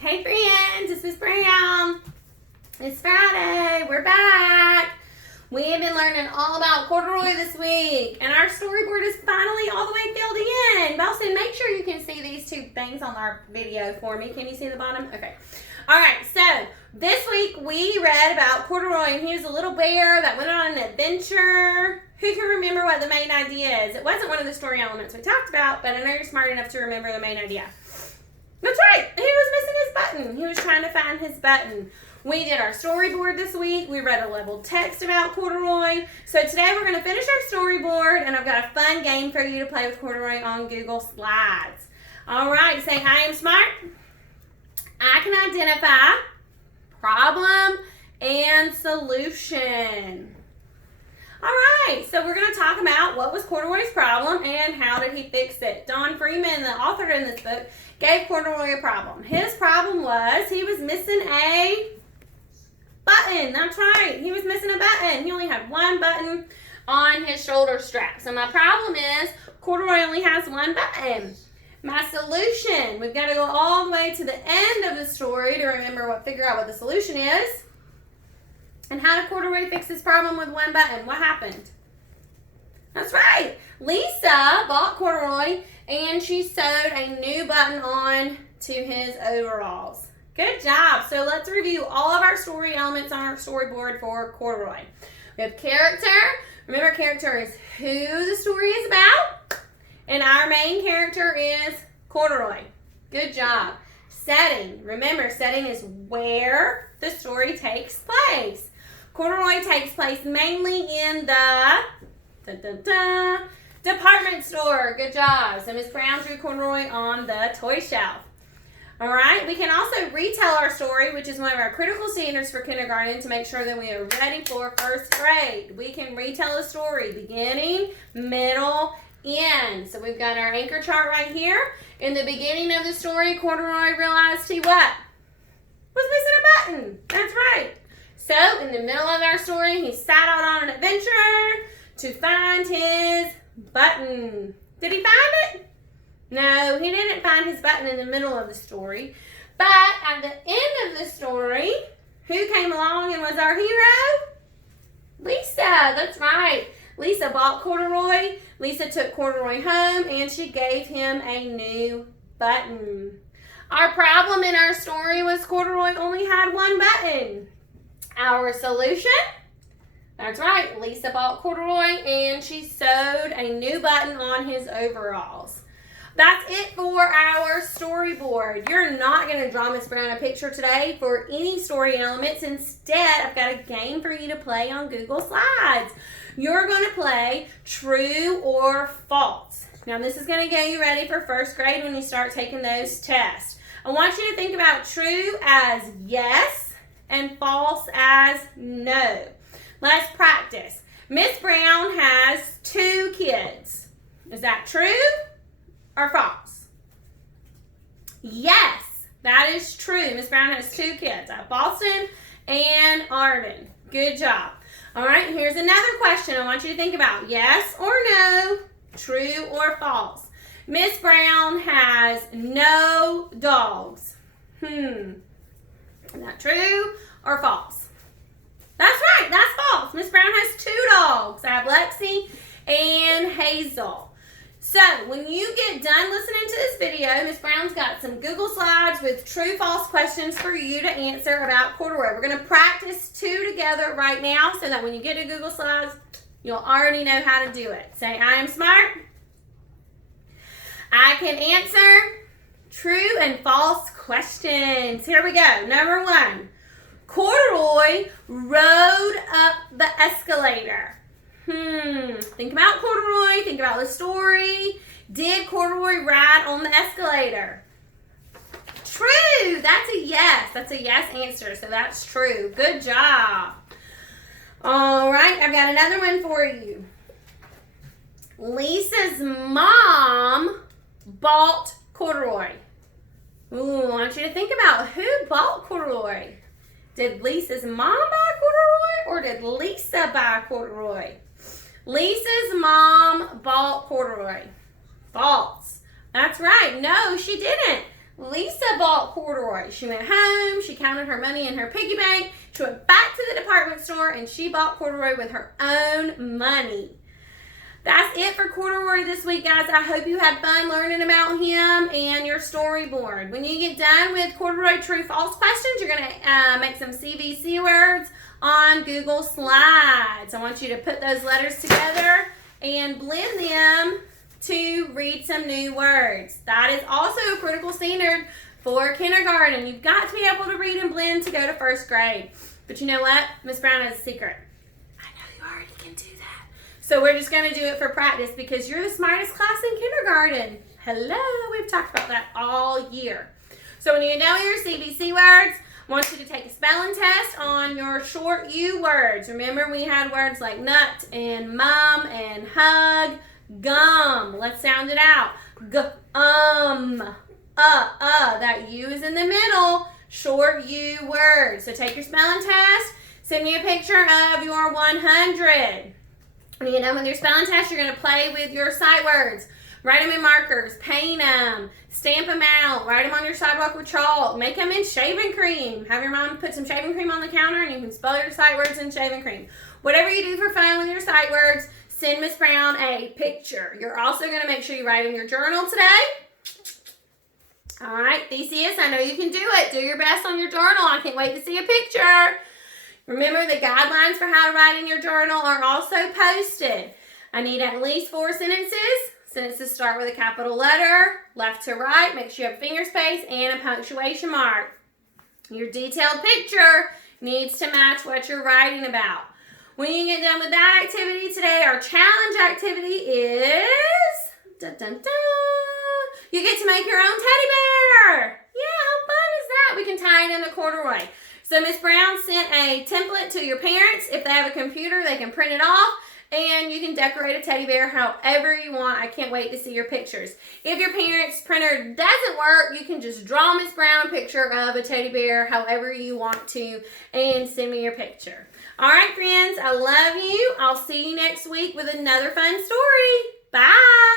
Hey friends, it's Miss Brown. It's Friday, we're back. We have been learning all about corduroy this week, and our storyboard is finally all the way filled in. Boston, make sure you can see these two things on our video for me. Can you see the bottom? Okay. All right, so this week we read about corduroy, and he was a little bear that went on an adventure. Who can remember what the main idea is? It wasn't one of the story elements we talked about, but I know you're smart enough to remember the main idea. That's right. He was missing his button. He was trying to find his button. We did our storyboard this week. We read a level text about corduroy. So today we're going to finish our storyboard, and I've got a fun game for you to play with corduroy on Google Slides. All right. Say, I am smart. I can identify problem and solution. All right, so we're going to talk about what was corduroy's problem and how did he fix it. Don Freeman, the author in this book, gave corduroy a problem. His problem was he was missing a button. That's right, he was missing a button. He only had one button on his shoulder strap. So my problem is corduroy only has one button. My solution, we've got to go all the way to the end of the story to figure out what the solution is. And how did corduroy fix this problem with one button? What happened? That's right. Lisa bought corduroy and she sewed a new button on to his overalls. Good job. So let's review all of our story elements on our storyboard for corduroy. We have character. Remember, character is who the story is about. And our main character is corduroy. Good job. Setting. Remember, setting is where the story takes place. Corduroy takes place mainly in the department store. Good job. So Miss Brown drew corduroy on the toy shelf. All right. We can also retell our story, which is one of our critical standards for kindergarten to make sure that we are ready for first grade. We can retell a story beginning, middle, end. So we've got our anchor chart right here. In the beginning of the story, corduroy realized he what? Was missing a button. That's right. So, in the middle of our story, he set out on an adventure to find his button. Did he find it? No, he didn't find his button in the middle of the story. But at the end of the story, who came along and was our hero? Lisa, that's right. Lisa bought corduroy. Lisa took corduroy home and she gave him a new button. Our problem in our story was corduroy only had one button. Our solution? That's right. Lisa bought corduroy and she sewed a new button on his overalls. That's it for our storyboard. You're not going to draw Miss Brown a picture today for any story elements. Instead, I've got a game for you to play on Google Slides. You're going to play true or false. Now, this is going to get you ready for first grade when you start taking those tests. I want you to think about true as yes and false as no. Let's practice. Miss Brown has 2 kids. Is that true or false? Yes, that is true. Miss Brown has 2 kids. I have Boston and Arvin. Good job. All right, here's another question I want you to think about. Yes or no, true or false? Miss Brown has no dogs. Is that true or false? That's right, that's false. Miss Brown has 2 dogs. I have Lexi and Hazel. So when you get done listening to this video, Miss Brown's got some Google Slides with true-false questions for you to answer about corduroy. We're going to practice 2 together right now so that when you get to Google Slides, you'll already know how to do it. Say, I am smart. I can answer true and false questions. Here we go. Number 1. Corduroy rode up the escalator. Think about corduroy. Think about the story. Did corduroy ride on the escalator? True. That's a yes. That's a yes answer. So that's true. Good job. All right. I've got another one for you. Lisa's mom bought corduroy. Ooh, I want you to think about who bought corduroy. Did Lisa's mom buy corduroy or did Lisa buy corduroy? Lisa's mom bought corduroy. False. That's right. No, she didn't. Lisa bought corduroy. She went home, she counted her money in her piggy bank, she went back to the department store, and she bought corduroy with her own money. That's it for corduroy this week, guys. I hope you had fun learning about him and your storyboard. When you get done with corduroy true-false questions, you're going to make some CVC words on Google Slides. I want you to put those letters together and blend them to read some new words. That is also a critical standard for kindergarten. You've got to be able to read and blend to go to first grade. But you know what? Miss Brown has a secret. I know you already can do that. So we're just going to do it for practice because you're the smartest class in kindergarten. Hello. We've talked about that all year. So when you get done with your CVC words, I want you to take a spelling test on your short U words. Remember, we had words like nut and mom and hug. Gum. Let's sound it out. That U is in the middle. Short U word. So take your spelling test. Send me a picture of your 100. When you get done with your spelling test, you're going to play with your sight words. Write them in markers. Paint them. Stamp them out. Write them on your sidewalk with chalk. Make them in shaving cream. Have your mom put some shaving cream on the counter and you can spell your sight words in shaving cream. Whatever you do for fun with your sight words, send Miss Brown a picture. You're also going to make sure you write in your journal today. All right, Theseus, I know you can do it. Do your best on your journal. I can't wait to see a picture. Remember, the guidelines for how to write in your journal are also posted. I need at least 4 sentences. Sentences start with a capital letter, left to right. Make sure you have finger space and a punctuation mark. Your detailed picture needs to match what you're writing about. When you get done with that activity today, our challenge activity is, you get to make your own teddy bear. Yeah, how fun is that? We can tie it into corduroy. So Miss Brown sent a template to your parents. If they have a computer, they can print it off, and you can decorate a teddy bear however you want. I can't wait to see your pictures. If your parents' printer doesn't work, you can just draw Miss Brown a picture of a teddy bear however you want to and send me your picture. All right, friends, I love you. I'll see you next week with another fun story. Bye.